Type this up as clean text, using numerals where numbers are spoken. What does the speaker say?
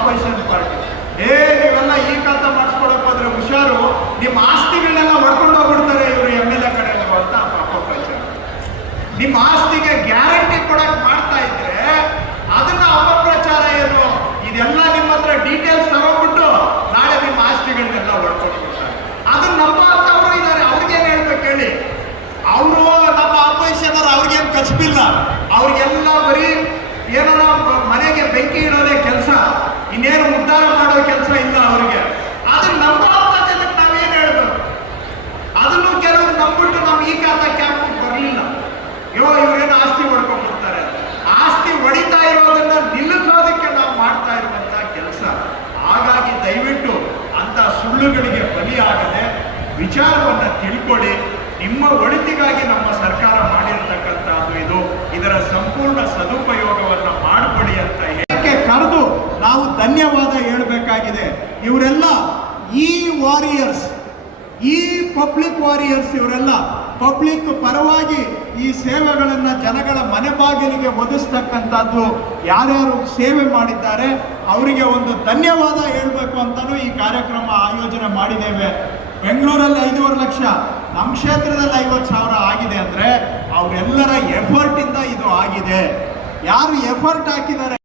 Opposition party, ನೀವೆಲ್ಲ ಈ ಕೆಲಸ ಮಾಡಿಸ್ಕೊಳಕ್ ಹೋದ್ರೆ ಹುಷಾರು, ನಿಮ್ಮ ಆಸ್ತಿಗಳನ್ನೆಲ್ಲ ಹೊಡ್ಕೊಂಡು ಹೋಗ್ಬಿಡ್ತಾರೆ ಇವರು MLA ಕಡೆ ಅಂತ ಅಪಪ್ರಚಾರ. ನಿಮ್ಮ ಆಸ್ತಿಗೆ ಗ್ಯಾರಂಟಿ ಕೊಡಕ್ ಮಾಡ್ತಾ ಇದ್ರೆ ಅದನ್ನ ಅಪಪ್ರಚಾರ ಏನು? ಇದೆಲ್ಲ ನಿಮ್ಮ ಹತ್ರ ಡೀಟೇಲ್ಸ್ ತಗೊಂಡ್ಬಿಟ್ಟು ನಾಳೆ ನಿಮ್ಮ ಆಸ್ತಿಗಳನ್ನೆಲ್ಲ ಹೊಡ್ಕೊಂಡು ಬಿಡ್ತಾರೆ. ಅದನ್ನ ನಂಬುವಂತವ್ರು ಇದ್ದಾರೆ, ಅವ್ರಿಗೇನು ಹೇಳ್ಬೇಕು ಹೇಳಿ? ಅವರು ನಮ್ಮ ಆಪೋಸಿಷನ್ ಅವ್ರಿಗೇನು ಕಚ್ಬಿಲ್ಲ, ಅವ್ರಿಗೆಲ್ಲ ಬರೀ ಏನೋ ಮನೆಗೆ ಬೆಂಕಿ ಇಡೋದೇ ಕೆಲಸ, ಇನ್ನೇನು ಉದ್ಧಾರ ಮಾಡೋ ಕೆಲಸ ಇಲ್ಲ ಅವರಿಗೆ. ಅದನ್ನ ನಂಬುವಂತ ಜನಕ್ಕೆ ನಾವೇನು ಹೇಳ್ಬೇಕು? ಅದನ್ನು ಕೆಲವರು ನಂಬಿಟ್ಟು ನಾವು ಈ ಕಾಲ ಕ್ಯಾಂಪ್ ಬರಲಿಲ್ಲ, ಇವರೇನು ಆಸ್ತಿ ಹೊಡ್ಕೊಂಡ್ಬಿಡ್ತಾರೆ. ಆಸ್ತಿ ಹೊಡಿತಾ ಇರೋದನ್ನ ನಿಲ್ಲಿಸೋದಕ್ಕೆ ನಾವು ಮಾಡ್ತಾ ಇರುವಂತ ಕೆಲಸ. ಹಾಗಾಗಿ ದಯವಿಟ್ಟು ಅಂತ ಸುಳ್ಳುಗಳಿಗೆ ಬಲಿಯಾಗದೆ ವಿಚಾರವನ್ನ ತಿಳ್ಕೊಳ್ಳಿ. ನಿಮ್ಮ ಒಳಿತಿಗಾಗಿ ನಮ್ಮ ಸರ್ಕಾರ ಮಾಡಿರ್ತಕ್ಕಂಥದ್ದು ಇದು, ಇದರ ಸಂಪೂರ್ಣ ಸದುಪಯೋಗವನ್ನ ಮಾಡಿಕೊಡಿ ಅಂತ ಹೇಳಕ್ಕೆ ಕರೆದು ನಾವು ಧನ್ಯವಾದ ಹೇಳಬೇಕಾಗಿದೆ. ಇವರೆಲ್ಲ ಈ ವಾರಿಯರ್ಸ್, ಈ ಪಬ್ಲಿಕ್ ವಾರಿಯರ್ಸ್, ಇವರೆಲ್ಲ ಪಬ್ಲಿಕ್ ಪರವಾಗಿ ಈ ಸೇವೆಗಳನ್ನು ಜನಗಳ ಮನೆ ಬಾಗಿಲಿಗೆ ಒದಗಿಸ್ತಕ್ಕಂಥದ್ದು ಯಾರ್ಯಾರು ಸೇವೆ ಮಾಡಿದ್ದಾರೆ ಅವರಿಗೆ ಒಂದು ಧನ್ಯವಾದ ಹೇಳಬೇಕು ಅಂತಲೂ ಈ ಕಾರ್ಯಕ್ರಮ ಆಯೋಜನೆ ಮಾಡಿದ್ದೇವೆ. ಬೆಂಗಳೂರಲ್ಲಿ 5.5 ಲಕ್ಷ, ನಮ್ಮ ಕ್ಷೇತ್ರದಲ್ಲಿ 50,000 ಆಗಿದೆ ಅಂದರೆ ಅವರೆಲ್ಲರ ಎಫರ್ಟಿಂದ ಇದು ಆಗಿದೆ. ಯಾರು ಎಫರ್ಟ್ ಹಾಕಿದ್ದಾರೆ